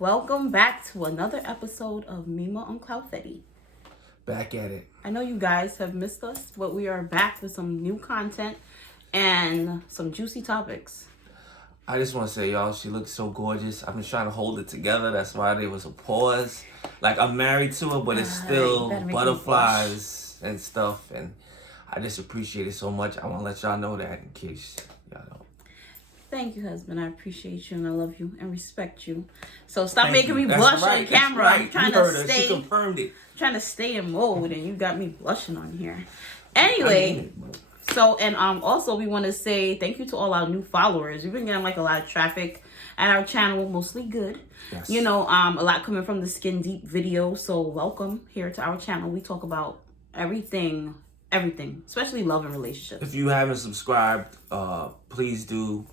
Welcome back to another episode of Mima on Cloudfetti. Back at it. I know you guys have missed us, but we are back with some new content and some juicy topics. I just want to say, y'all, she looks so gorgeous. I've been trying to hold it together. That's why there was a pause. Like, I'm married to her, but it's still butterflies and stuff. And I just appreciate it so much. I want to let y'all know that in case y'all don't. Thank you, husband. I appreciate you and I love you and respect you. So stop making me blush on camera. Right. I'm trying to stay. She confirmed it. Trying to stay in mode, and you got me blushing on here. Anyway, also we want to say thank you to all our new followers. We've been getting like a lot of traffic at our channel, mostly good. Yes. You know, a lot coming from the Skin Deep video. So welcome here to our channel. We talk about everything, especially love and relationships. If you haven't subscribed, please do.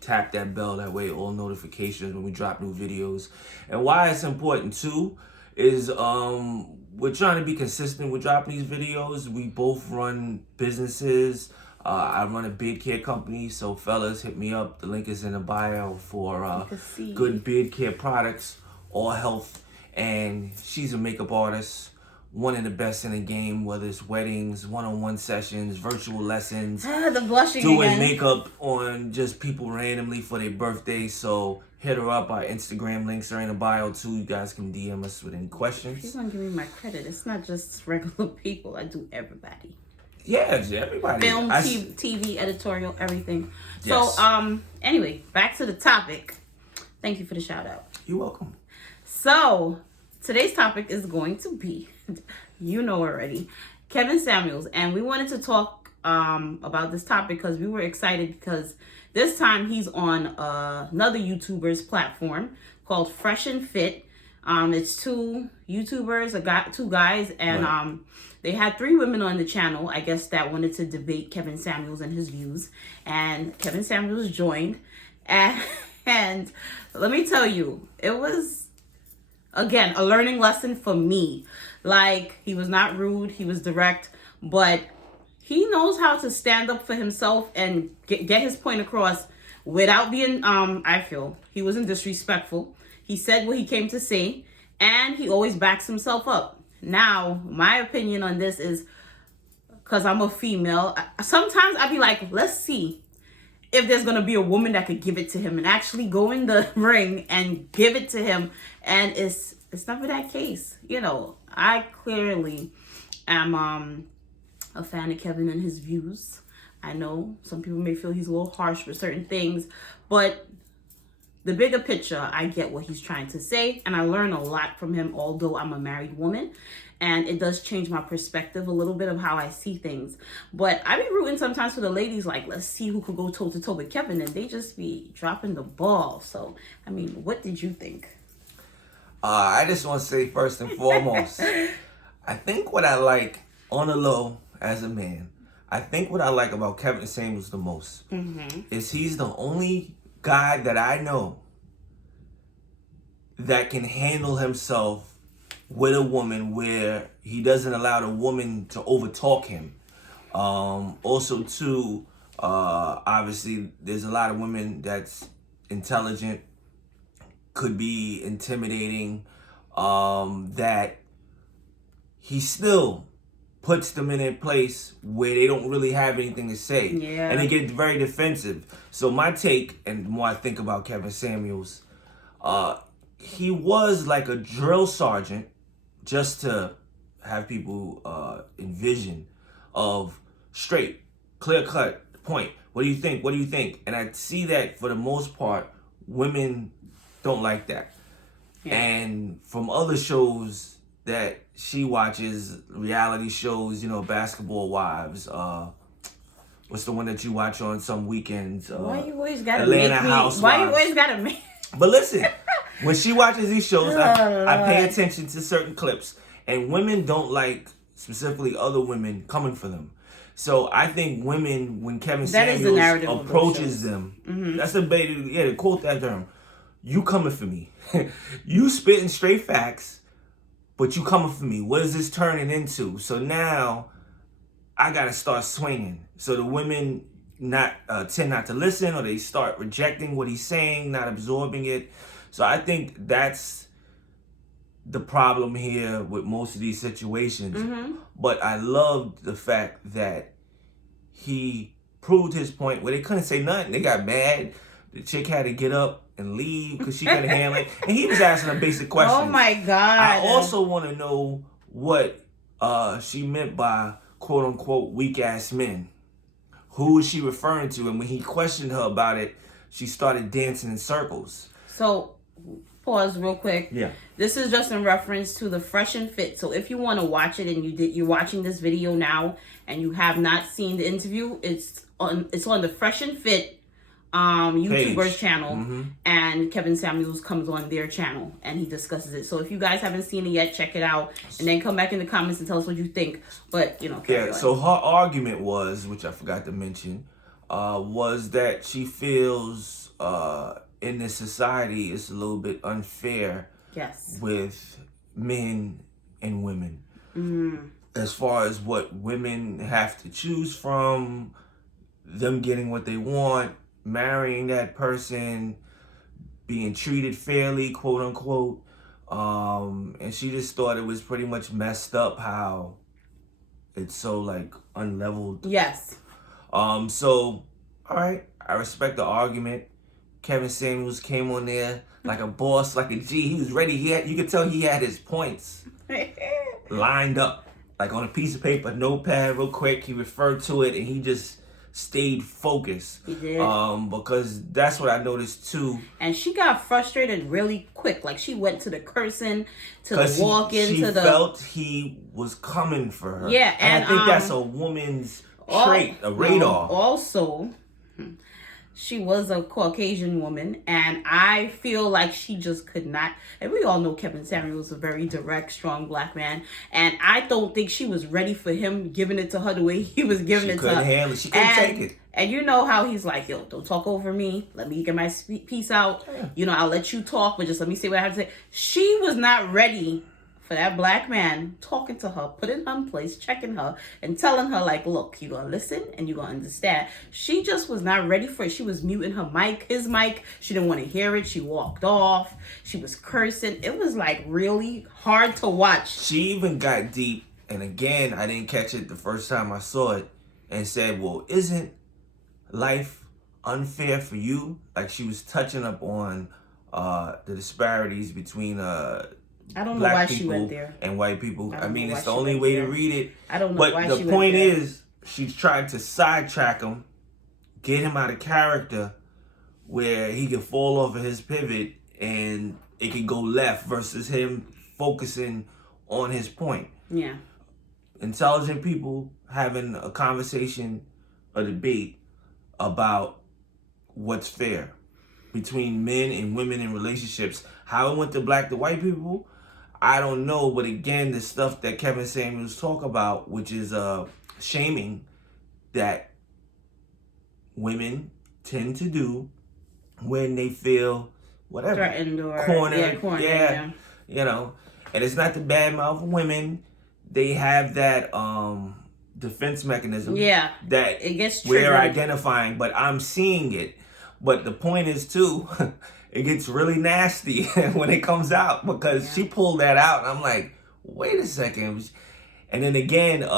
Tap that bell, that way all notifications when we drop new videos. And why it's important too is we're trying to be consistent with dropping these videos. We both run businesses. I run a beard care company, so fellas, hit me up. The link is in the bio for good beard care products, all health. And she's a makeup artist, one of the best in the game, whether it's weddings, one-on-one sessions, virtual lessons, the blushing doing again. makeup on just people randomly for their birthday. So hit her up. Our Instagram links are in the bio too. You guys can DM us with any questions. She's gonna give me my credit. It's not just regular people. I do everybody. Yeah, everybody. Film, TV, editorial, everything. Yes. So, anyway, back to the topic. Thank you for the shout out. You're welcome. So, today's topic is going to be, you know already, Kevin Samuels. And we wanted to talk about this topic because we were excited because this time he's on another YouTuber's platform called Fresh and Fit. It's two YouTubers, two guys, and right. They had 3 women on the channel, I guess, that wanted to debate Kevin Samuels and his views. And Kevin Samuels joined. And let me tell you, it was, again, a learning lesson for me. Like, he was not rude, he was direct, but he knows how to stand up for himself and get his point across without being, I feel, he wasn't disrespectful. He said what he came to say, and he always backs himself up. Now, my opinion on this is, because I'm a female, sometimes I'd be like, let's see if there's going to be a woman that could give it to him and actually go in the ring and give it to him. And it's never that case. You know, I clearly am a fan of Kevin and his views. I know some people may feel he's a little harsh with certain things, but the bigger picture, I get what he's trying to say, and I learn a lot from him, although I'm a married woman, and it does change my perspective a little bit of how I see things. But I be rooting sometimes for the ladies, like, let's see who could go toe-to-toe with Kevin, and they just be dropping the ball. So, I mean, what did you think? I just want to say, first and foremost, I think what I like on the low as a man, I think what I like about Kevin Samuels the most is he's the only guy that I know that can handle himself with a woman where he doesn't allow the woman to overtalk him. Also, too, obviously, there's a lot of women that's intelligent, could be intimidating, that he still puts them in a place where they don't really have anything to say. Yeah. And they get very defensive. So my take, and the more I think about Kevin Samuels, he was like a drill sergeant, just to have people envision of straight, clear cut, point. What do you think? What do you think? And I see that for the most part, women don't like that. Yeah. And from other shows that she watches, reality shows, you know, Basketball Wives, what's the one that you watch on some weekends? Why you always gotta Atlanta make me? Housewives. Why you always gotta make? But listen, when she watches these shows, I pay attention to certain clips, and women don't like specifically other women coming for them. So I think women, when Kevin Samuels approaches them, that's the to quote that term. You coming for me? You spitting straight facts. But you coming for me. What is this turning into? So now I got to start swinging. So the women tend not to listen, or they start rejecting what he's saying, not absorbing it. So I think that's the problem here with most of these situations. But I loved the fact that he proved his point where they couldn't say nothing. They got mad. The chick had to get up and leave because she couldn't handle it. And he was asking her basic questions. Oh my God. I also want to know what she meant by quote unquote weak ass men. Who was she referring to? And when he questioned her about it, she started dancing in circles. So, pause real quick. Yeah. This is just in reference to the Fresh and Fit. So if you want to watch it and you're watching this video now and you have not seen the interview, it's on the Fresh and Fit YouTubers channel, and Kevin Samuels comes on their channel and he discusses it. So if you guys haven't seen it yet, check it out and then come back in the comments and tell us what you think. But so her argument was, which I forgot to mention, was that she feels in this society it's a little bit unfair with men and women as far as what women have to choose from, them getting what they want, marrying that person, being treated fairly, quote unquote. And she just thought it was pretty much messed up how it's so like unleveled. Yes. So, all right, I respect the argument. Kevin Samuels came on there like a boss, like a G. He was ready. You could tell he had his points lined up, like on a piece of paper, notepad, real quick. He referred to it, and he just stayed focused. He did. Because that's what I noticed too. And she got frustrated really quick. Like she went to the cursing, to the walking, she to the. She felt he was coming for her. Yeah, and I think that's a woman's trait, a radar. Also, she was a Caucasian woman, and I feel like she just could not. And we all know Kevin Samuels is a very direct, strong black man, and I don't think she was ready for him giving it to her the way he was giving it to her. She couldn't handle it. She couldn't take it. And you know how he's like, yo, don't talk over me. Let me get my piece out. Yeah. I'll let you talk, but just let me say what I have to say. She was not ready for that black man talking to her, putting her in place, checking her, and telling her, like, look, you're going to listen and you're going to understand. She just was not ready for it. She was muting her mic, his mic. She didn't want to hear it. She walked off. She was cursing. It was, like, really hard to watch. She even got deep, and again, I didn't catch it the first time I saw it, and said, well, isn't life unfair for you? Like, she was touching up on the disparities between I don't know black why people she went there. And white people. I mean, it's the she only went way there. to read it. I don't know but why she the went point there. is, she's trying to sidetrack him, get him out of character, where he can fall off of his pivot and it can go left versus him focusing on his point. Yeah. Intelligent people having a conversation, a debate about what's fair between men and women in relationships. How it went to black to white people, I don't know. But again, the stuff that Kevin Samuels talk about, which is shaming that women tend to do when they feel whatever, threatened or cornered. Yeah. And it's not the bad mouth of women. They have that defense mechanism. Yeah. That it gets triggered. We're identifying, but I'm seeing it. But the point is too, it gets really nasty when it comes out, because she pulled that out, and I'm like, wait a second. And then again,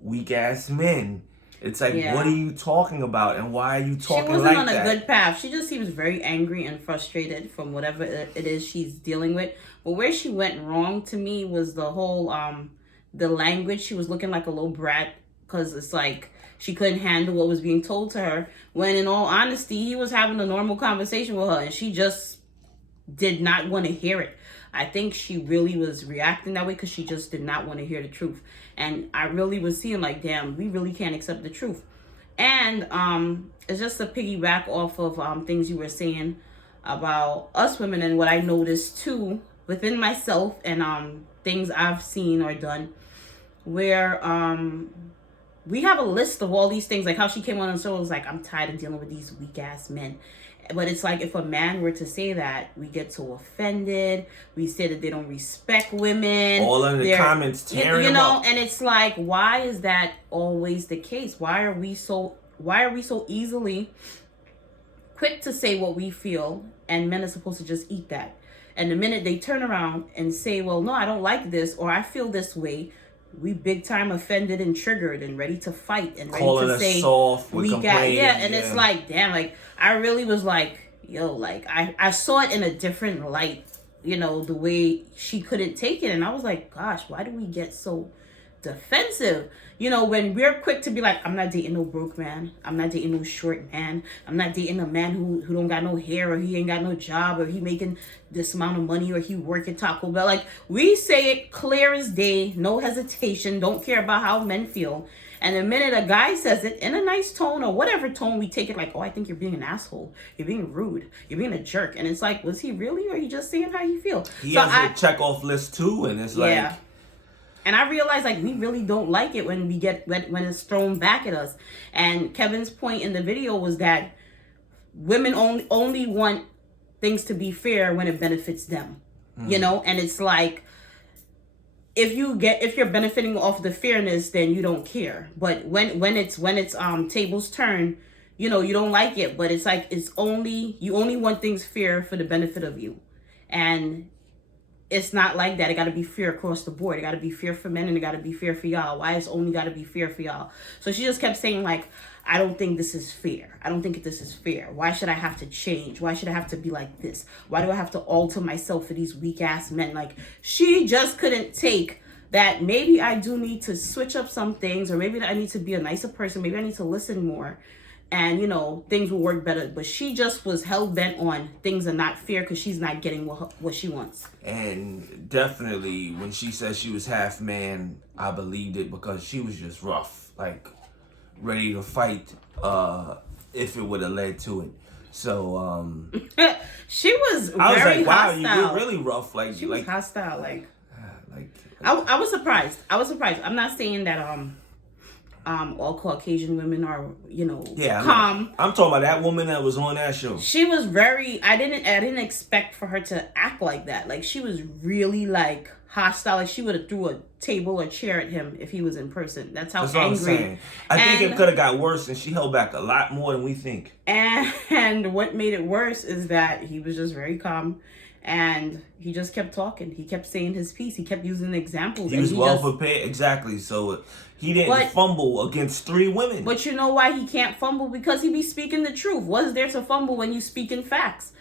weak ass men. It's like, what are you talking about, and why are you talking like that? She wasn't on a good path. She just seems very angry and frustrated from whatever it is she's dealing with. But where she went wrong to me was the whole the language. She was looking like a little brat, because it's like she couldn't handle what was being told to her, when in all honesty, he was having a normal conversation with her and she just did not want to hear it. I think she really was reacting that way because she just did not want to hear the truth. And I really was seeing like, damn, we really can't accept the truth. And it's just to piggyback off of things you were saying about us women, and what I noticed too within myself, and things I've seen or done, where we have a list of all these things, like how she came on and so it was like, I'm tired of dealing with these weak ass men. But it's like, if a man were to say that, we get so offended. We say that they don't respect women. All in the comments tearing them up. And it's like, why is that always the case? Why are we so easily quick to say what we feel, and men are supposed to just eat that. And the minute they turn around and say, well, no, I don't like this, or I feel this way, we big time offended and triggered and ready to fight and ready calling to us say soft, we got it's like, damn, like I really was like, yo, like I saw it in a different light, you know, the way she couldn't take it. And I was like, gosh, why do we get so defensive? You know, when we're quick to be like, I'm not dating no broke man, I'm not dating no short man, I'm not dating a man who don't got no hair, or he ain't got no job, or he making this amount of money, or he work at Taco Bell. Like, we say it clear as day, no hesitation, don't care about how men feel. And the minute a guy says it in a nice tone, or whatever tone, we take it like, oh, I think you're being an asshole, you're being rude, you're being a jerk. And it's like, was he really, or he just saying how you feel? He has a check off list too, and it's like, and I realized, like, we really don't like it when we get when it's thrown back at us. And Kevin's point in the video was that women only want things to be fair when it benefits them, you know. And it's like, if you're benefiting off the fairness, then you don't care. But when it's tables turn, you know, you don't like it. But it's like, you only want things fair for the benefit of you, and it's not like that. It got to be fair across the board. It got to be fair for men, and it got to be fair for y'all. Why it's only got to be fair for y'all? So she just kept saying, like, I don't think this is fair. I don't think this is fair. Why should I have to change? Why should I have to be like this? Why do I have to alter myself for these weak ass men? Like, she just couldn't take that. Maybe I do need to switch up some things, or maybe I need to be a nicer person. Maybe I need to listen more, and, you know, things will work better. But she just was hell-bent on things are not fair because she's not getting what she wants. And definitely, when she said she was half man, I believed it, because she was just rough, like, ready to fight if it would have led to it. So, she was I was very like, wow, hostile. you were really rough. Like, she was hostile, like I was surprised. I'm not saying that all Caucasian women are, you know, calm. I'm talking about that woman that was on that show. She was very, I didn't expect for her to act like that. Like, she was really, like, hostile. Like, she would have threw a table or chair at him if he was in person. That's how angry. What I'm saying. I think it could have got worse, and she held back a lot more than we think. And what made it worse is that he was just very calm. And he just kept talking. He kept saying his piece. He kept using examples. He was well prepared. Exactly. So he didn't fumble against 3 women. But you know why he can't fumble? Because he be speaking the truth. What's there to fumble when you speak in facts?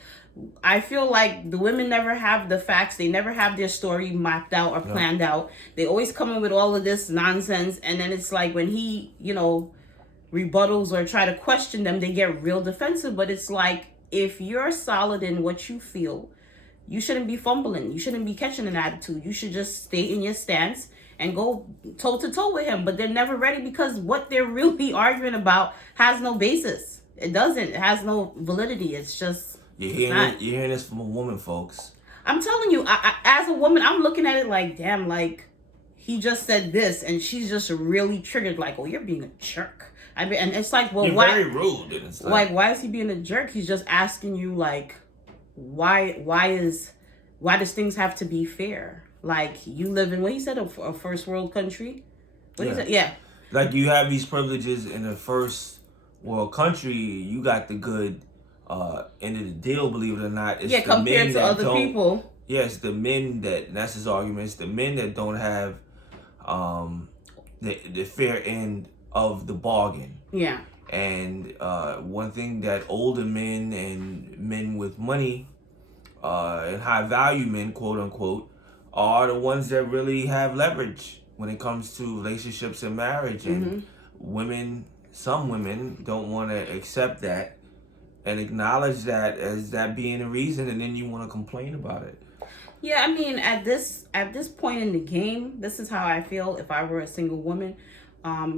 I feel like the women never have the facts. They never have their story mapped out or planned out. They always come in with all of this nonsense. And then it's like, when he, you know, rebuttals or try to question them, they get real defensive. But it's like, if you're solid in what you feel, you shouldn't be fumbling. You shouldn't be catching an attitude. You should just stay in your stance and go toe to toe with him. But they're never ready, because what they're really arguing about has no basis. It doesn't. It has no validity. It's just, you're hearing this from a woman, folks. I'm telling you, I, as a woman, I'm looking at it like, damn, like, he just said this, and she's just really triggered, like, oh, you're being a jerk. I mean, and it's like, well, you're why? Very rude. And it's like, why is he being a jerk? He's just asking you, like, why does things have to be fair? Like, you live in, what he said, a first world country? What he said? Yeah. Like, you have these privileges in a first world country. You got the good end of the deal, believe it or not. It's compared to other people. Yes, the men that's his argument. It's the men that don't have the fair end of the bargain. Yeah. And one thing that older men and men with money and high value men, quote unquote, are the ones that really have leverage when it comes to relationships and marriage. And some women don't want to accept that and acknowledge that as that being a reason, and then you want to complain about it. Yeah, I mean, at this point in the game, this is how I feel if I were a single woman.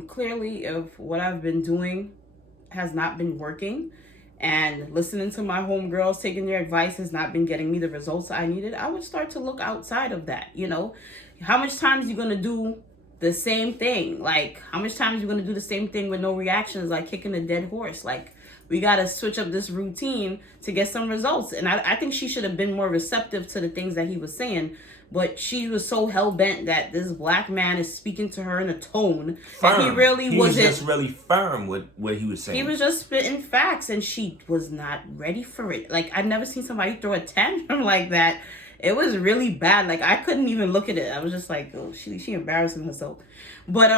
Clearly, if what I've been doing has not been working, and listening to my homegirls, taking their advice has not been getting me the results I needed, I would start to look outside of that. You know, how much times you gonna do the same thing? Like, how much times you gonna do the same thing with no reactions, like kicking a dead horse? Like, we got to switch up this routine to get some results. And I think she should have been more receptive to the things that he was saying. But she was so hell-bent that this black man is speaking to her in a tone firm. that he really he wasn't. was just really firm with what he was saying. He was just spitting facts, and she was not ready for it. Like, I've never seen somebody throw a tantrum like that. It was really bad. Like, I couldn't even look at it. I was just like, oh, she embarrassing herself. But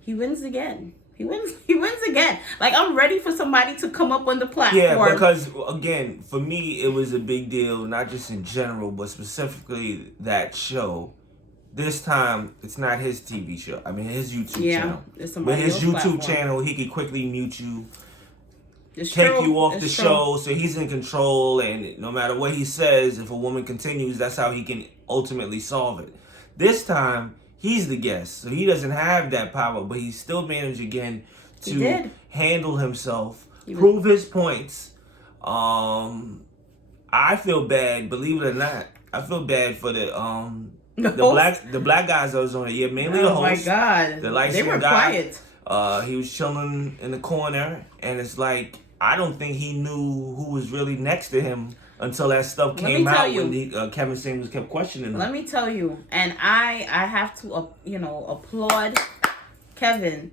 he wins again. He wins again. Like, I'm ready for somebody to come up on the platform. Yeah, because, again, for me, it was a big deal, not just in general, but specifically that show. This time, it's not his TV show. I mean, his YouTube channel. It's With his else's YouTube platform. channel, he could quickly mute you, It's take true. you off It's the true. show, so he's in control, and no matter what he says, if a woman continues, that's how he can ultimately solve it. This time, he's the guest, so he doesn't have that power, but he still managed again to handle himself, prove his points. I feel bad, believe it or not. I feel bad for the black guys that was on it. Yeah, mainly the host. Oh my God, the light they were guy. quiet. He was chilling in the corner, and it's like I don't think he knew who was really next to him until that stuff came out when Kevin Samuels kept questioning him. Let me tell you, and I have to applaud Kevin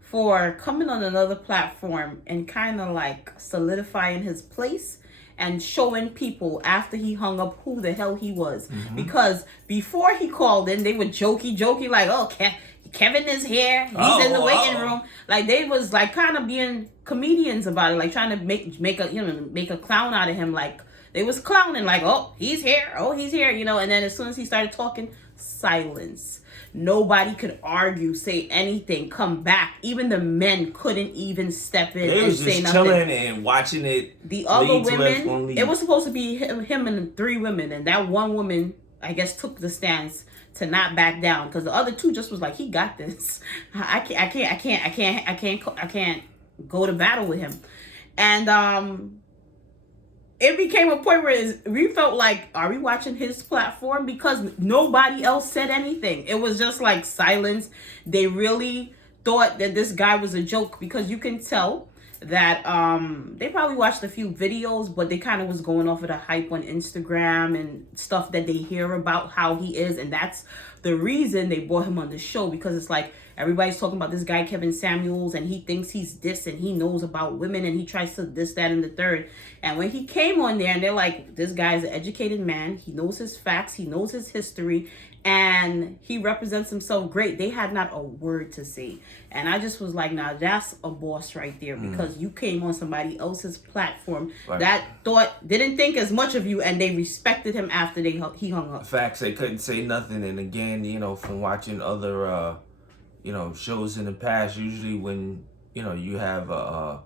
for coming on another platform and kind of like solidifying his place and showing people after he hung up who the hell he was. Mm-hmm. Because before he called in, they were jokey like, oh, Kevin is here. He's in the waiting room. Like, they was like kind of being comedians about it, like trying to make a clown out of him. Like, they was clowning like, oh, he's here. And then as soon as he started talking, silence. Nobody could argue, say anything, come back. Even the men couldn't even step in and say nothing. They was just chilling and watching it. The other women, it was supposed to be him and 3 women, and that one woman, I guess, took the stance to not back down, because the other 2 just was like, he got this. I can't go to battle with him. And it became a point where we felt like, are we watching his platform? Because nobody else said anything. It was just like silence. They really thought that this guy was a joke, because you can tell that they probably watched a few videos, but they kind of was going off of the hype on Instagram and stuff that they hear about how he is. And that's the reason they brought him on the show, because it's like everybody's talking about this guy Kevin Samuels, and he thinks he's this and he knows about women, and he tries to this, that, and the third. And when he came on there, and they're like, this guy's an educated man, he knows his facts, he knows his history, and he represents himself great. They had not a word to say. And I just was like, nah, that's a boss right there, because you came on somebody else's platform that didn't think as much of you, and they respected him after he hung up. Facts, they couldn't say nothing. And again, from watching other shows in the past, usually when you have a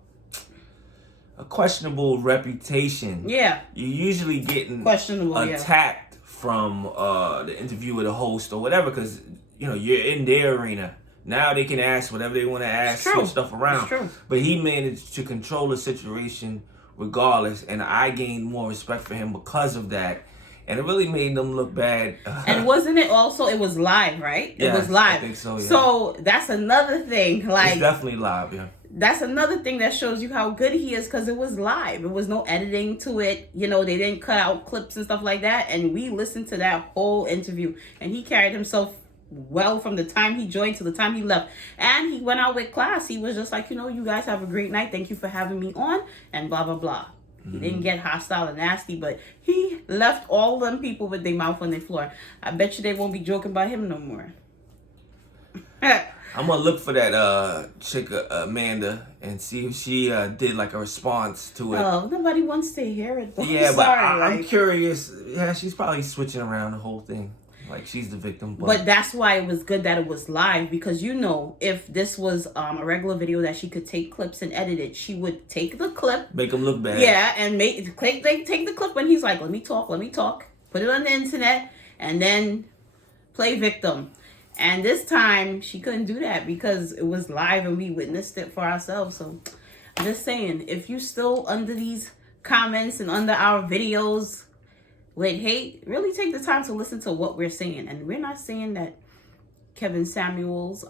questionable reputation, you're usually getting attacked from the interviewer, the host, or whatever, because you're in their arena. Now they can ask whatever they want to ask, switch stuff around. But he managed to control the situation regardless, and I gained more respect for him because of that. And it really made them look bad. And wasn't it also, it was live, right? Yes, it was live. I think so, yeah. So that's another thing. Like, it's definitely live, yeah. That's another thing that shows you how good he is, because it was live. There was no editing to it. They didn't cut out clips and stuff like that. And we listened to that whole interview. And he carried himself well from the time he joined to the time he left. And he went out with class. He was just like, you guys have a great night. Thank you for having me on. And blah, blah, blah. He didn't get hostile and nasty, but he left all them people with their mouth on the floor. I bet you they won't be joking about him no more. I'm gonna look for that chick Amanda and see if she did like a response to it. Oh, nobody wants to hear it. Yeah, but I'm curious. Yeah, she's probably switching around the whole thing. Like, she's the victim. But that's why it was good that it was live, because if this was a regular video that she could take clips and edit it, she would take the clip, make him look bad. Yeah, and take the clip when he's like, let me talk, put it on the internet, and then play victim. And this time she couldn't do that because it was live and we witnessed it for ourselves. So I'm just saying, if you still under these comments and under our videos with hate, really take the time to listen to what we're saying. And we're not saying that Kevin Samuels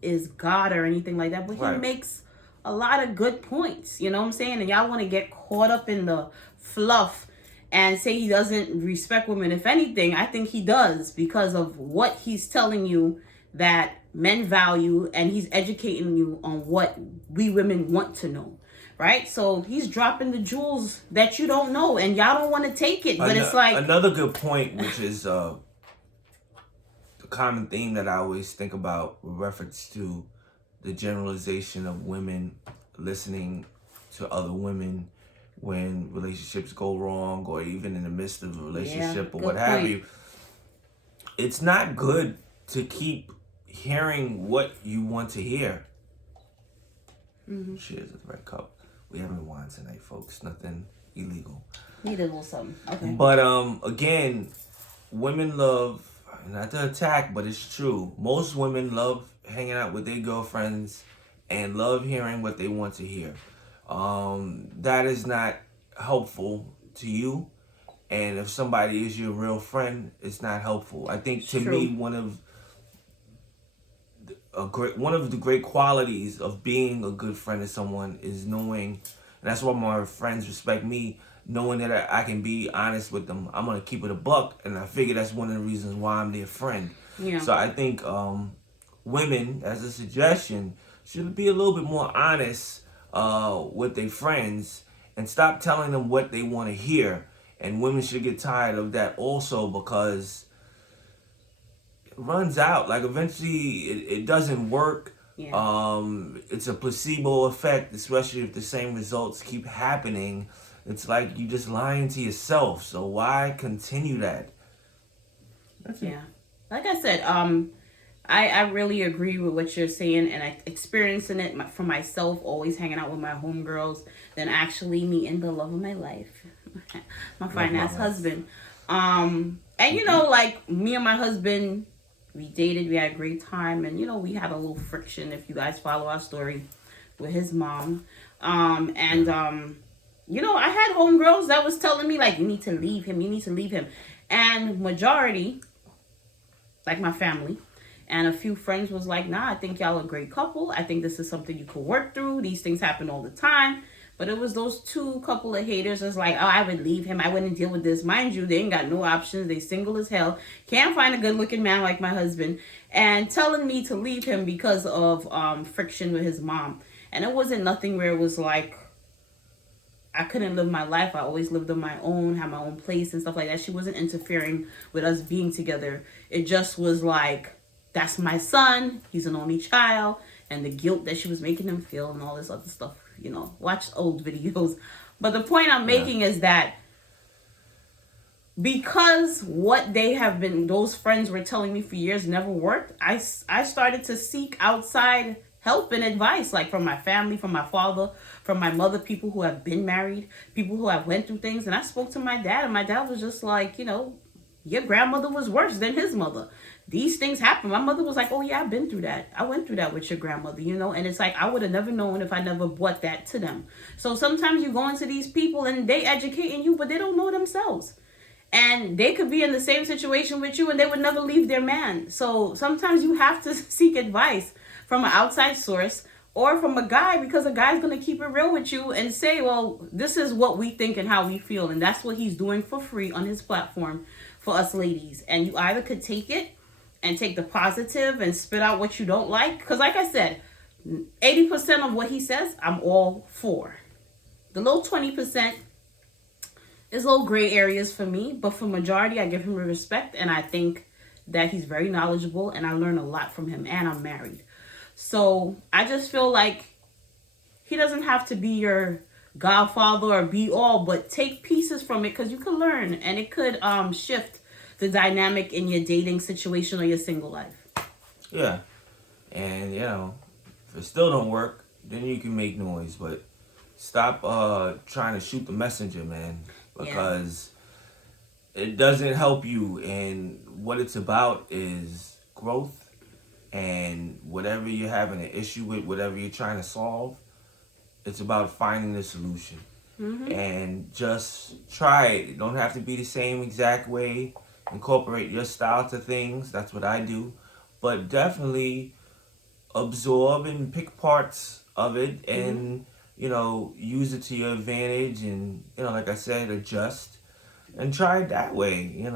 is God or anything like that, but he makes a lot of good points. You know what I'm saying? And y'all want to get caught up in the fluff and say he doesn't respect women. If anything, I think he does, because of what he's telling you that men value, and he's educating you on what we women want to know. Right? So he's dropping the jewels that you don't know, and y'all don't want to take it. But it's like another good point, which is the common theme that I always think about with reference to the generalization of women listening to other women when relationships go wrong, or even in the midst of a relationship, or what have you. It's not good to keep hearing what you want to hear. Cheers at the right cup. We having wine tonight, folks. Nothing illegal. Need a little something. Okay. But again, women love, not to attack, but it's true. Most women love hanging out with their girlfriends and love hearing what they want to hear. That is not helpful to you. And if somebody is your real friend, it's not helpful. I think to me, one of the great qualities of being a good friend to someone is knowing, and that's why my friends respect me, knowing that I can be honest with them. I'm gonna keep it a buck, and I figure that's one of the reasons why I'm their friend. Yeah. So I think women, as a suggestion, should be a little bit more honest with their friends and stop telling them what they want to hear. And women should get tired of that also, because runs out. Like, eventually it doesn't work. Yeah. It's a placebo effect, especially if the same results keep happening. It's like you just lying to yourself. So why continue that? Yeah. Like I said, I really agree with what you're saying, and I experiencing it for myself, always hanging out with my homegirls, than actually meeting the love of my life, my fine ass husband. And you know, like, me and my husband, we dated, we had a great time, and you know, we had a little friction, if you guys follow our story, with his mom. You know, I had homegirls that was telling me, like, you need to leave him. And majority, like my family and a few friends, was like, nah, I think y'all a great couple. I think this is something you could work through. These things happen all the time. But it was those two couple of haters that's like, oh, I would leave him. I wouldn't deal with this. Mind you, they ain't got no options. They single as hell. Can't find a good looking man like my husband. And telling me to leave him because of friction with his mom. And it wasn't nothing where it was like I couldn't live my life. I always lived on my own, had my own place and stuff like that. She wasn't interfering with us being together. It just was like, that's my son. He's an only child. And the guilt that she was making him feel and all this other stuff. You know, watch old videos. But the point I'm making is that because what they have been, those friends were telling me for years never worked, I started to seek outside help and advice, like from my family, from my father, from my mother, people who have been married, people who have went through things. And I spoke to my dad, and my dad was just like, you know, your grandmother was worse than his mother. These things happen. My mother was like, oh yeah, I've been through that. I went through that with your grandmother, you know. And it's like, I would have never known if I never brought that to them. So sometimes you go into these people and they educating you, but they don't know themselves. And they could be in the same situation with you and they would never leave their man. So sometimes you have to seek advice from an outside source or from a guy, because a guy's going to keep it real with you and say, well, this is what we think and how we feel. And that's what he's doing for free on his platform for us ladies. And you either could take it and take the positive and spit out what you don't like. Because like I said, 80% of what he says, I'm all for. The little 20% is little gray areas for me. But for majority, I give him respect. And I think that he's very knowledgeable. And I learn a lot from him. And I'm married. So I just feel like he doesn't have to be your godfather or be all. But take pieces from it, because you can learn. And it could shift the dynamic in your dating situation or your single life. Yeah. And, you know, if it still don't work, then you can make noise. But stop trying to shoot the messenger, man. Because it doesn't help you. And what it's about is growth. And whatever you're having an issue with, whatever you're trying to solve, it's about finding the solution. Mm-hmm. And just try it. It don't have to be the same exact way. Incorporate your style to things. That's what I do. But definitely absorb and pick parts of it and use it to your advantage, and like I said, adjust and try it that way.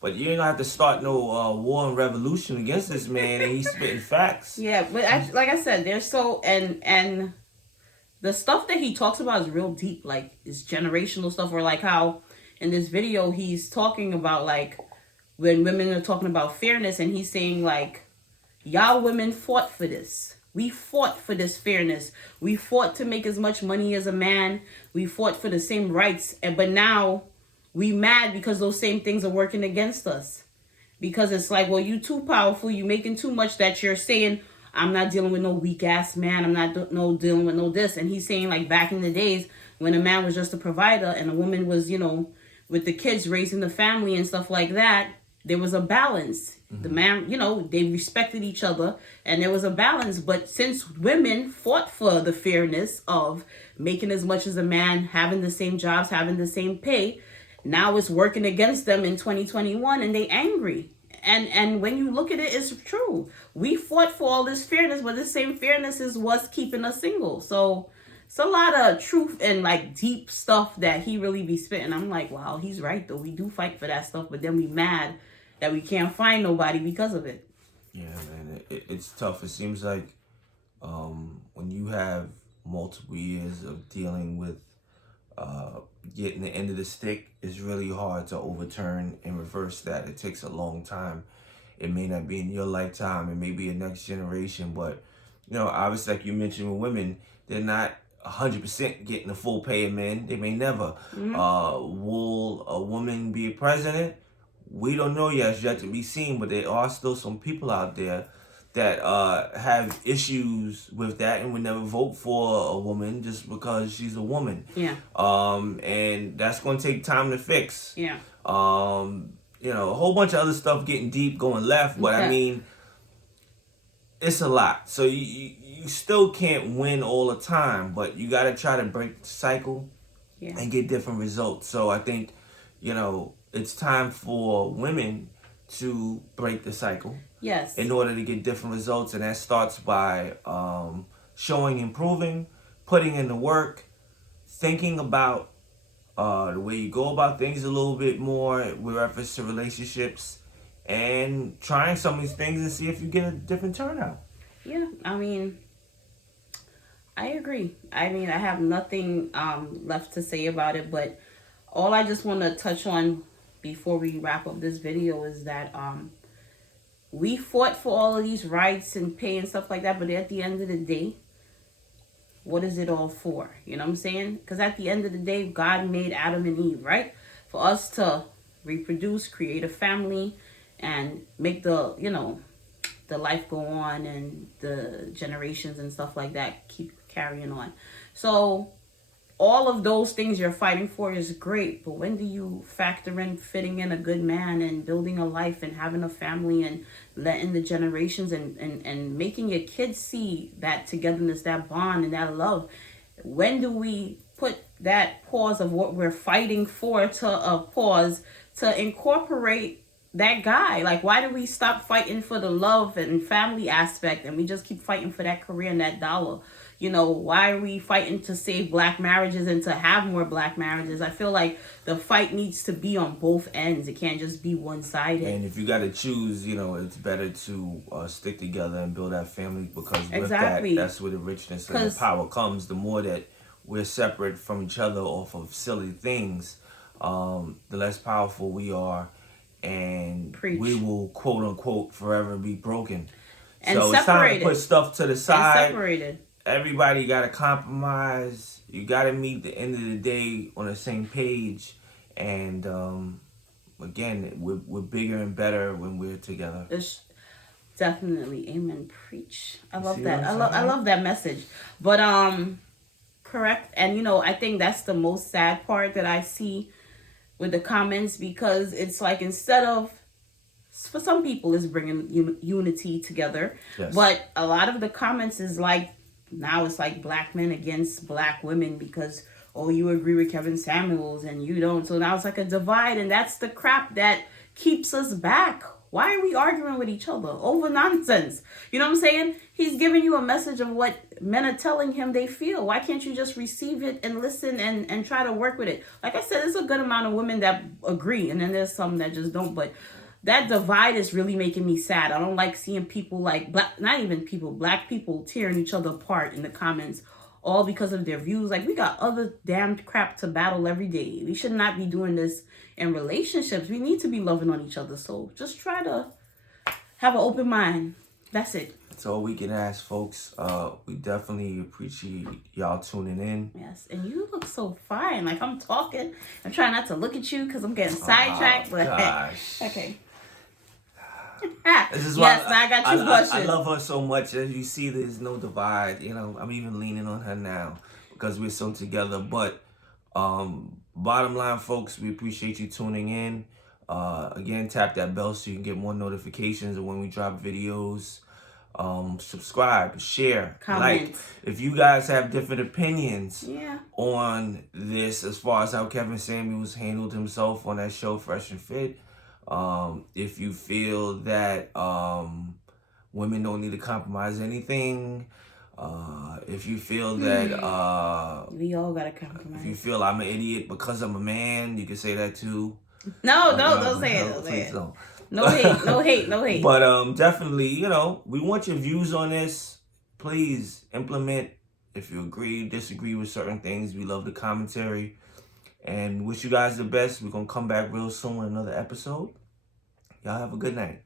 But you ain't gonna have to start no war and revolution against this man, and he's spitting facts. Yeah, but like I said, there's so and the stuff that he talks about is real deep. Like it's generational stuff, or like how in this video he's talking about like when women are talking about fairness, and he's saying like, y'all women fought for this. We fought for this fairness. We fought to make as much money as a man. We fought for the same rights. But now we mad because those same things are working against us. Because it's like, well, you too powerful. You making too much that you're saying, I'm not dealing with no weak ass man. I'm not dealing with no this. And he's saying like back in the days when a man was just a provider and a woman was, with the kids raising the family and stuff like that, there was a balance. The man, they respected each other and there was a balance. But since women fought for the fairness of making as much as a man, having the same jobs, having the same pay, now it's working against them in 2021 and they angry. And when you look at it, it's true. We fought for all this fairness, but this same fairness is what's keeping us single. So it's a lot of truth and like deep stuff that he really be spitting. I'm like, wow, he's right though. We do fight for that stuff, but then we mad that we can't find nobody because of it. Yeah, man, it's tough. It seems like when you have multiple years of dealing with getting the end of the stick, it's really hard to overturn and reverse that. It takes a long time. It may not be in your lifetime. It may be a next generation, but obviously, like you mentioned with women, they're not 100% getting the full pay of men. They may never. Will a woman be a president? We don't know yet. It's yet to be seen, but there are still some people out there that have issues with that and would never vote for a woman just because she's a woman. Yeah. And that's going to take time to fix. Yeah. A whole bunch of other stuff getting deep, going left, but I mean, it's a lot. So you still can't win all the time, but you got to try to break the cycle and get different results. So I think, it's time for women to break the cycle. Yes. In order to get different results, and that starts by showing, improving, putting in the work, thinking about the way you go about things a little bit more with reference to relationships, and trying some of these things and see if you get a different turnout. Yeah, I mean, I agree. I mean, I have nothing left to say about it, but all I just want to touch on before we wrap up this video is that we fought for all of these rights and pay and stuff like that, but at the end of the day, what is it all for? You know what I'm saying? Because at the end of the day, God made Adam and Eve, right? For us to reproduce, create a family, and make the life go on and the generations and stuff like that keep carrying on. So all of those things you're fighting for is great, but when do you factor in fitting in a good man and building a life and having a family and letting the generations and making your kids see that togetherness, that bond, and that love? When do we put that pause of what we're fighting for to a pause to incorporate that guy? Like, why do we stop fighting for the love and family aspect and we just keep fighting for that career and that dollar? Why are we fighting to save black marriages and to have more black marriages? I feel like the fight needs to be on both ends. It can't just be one-sided. And if you got to choose, it's better to stick together and build that family, because with that, that's where the richness and the power comes. The more that we're separate from each other off of silly things, the less powerful we are, and we will, quote unquote, forever be broken. And so separated. It's time to put stuff to the side. And separated. Everybody got to compromise. You got to meet the end of the day on the same page. And again, we're bigger and better when we're together. It's definitely, amen. Preach. I love that. I love that message. But correct. And I think that's the most sad part that I see with the comments, because it's like, instead of, for some people it's bringing unity together, but a lot of the comments is like, now it's like black men against black women because, you agree with Kevin Samuels and you don't. So now it's like a divide, and that's the crap that keeps us back. Why are we arguing with each other over nonsense? You know what I'm saying? He's giving you a message of what men are telling him they feel. Why can't you just receive it and listen and try to work with it? Like I said, there's a good amount of women that agree, and then there's some that just don't. But that divide is really making me sad. I don't like seeing people like black people tearing each other apart in the comments, all because of their views. Like, we got other damn crap to battle every day. We should not be doing this in relationships. We need to be loving on each other. So just try to have an open mind. That's it. That's all we can ask, folks. We definitely appreciate y'all tuning in. Yes, and you look so fine. Like, I'm talking. I'm trying not to look at you because I'm getting sidetracked. But Gosh. okay. This is yes, why I got you blushing. I love her so much. As you see, there's no divide. You know, I'm even leaning on her now because we're so together. But bottom line, folks, we appreciate you tuning in. Again, tap that bell so you can get more notifications of when we drop videos. Subscribe, share, comment. like. If you guys have different opinions Yeah. on this, as far as how Kevin Samuels handled himself on that show, Fresh and Fit, if you feel that women don't need to compromise anything, if you feel that we all gotta compromise. if you feel I'm an idiot because I'm a man, you can say that too. No, don't say it. Don't say it. Don't. No hate, no hate, no hate. But definitely, you know, we want your views on this. Please implement. If you agree, disagree with certain things, we love the commentary. And wish you guys the best. We're gonna come back real soon with another episode. Y'all have a good night.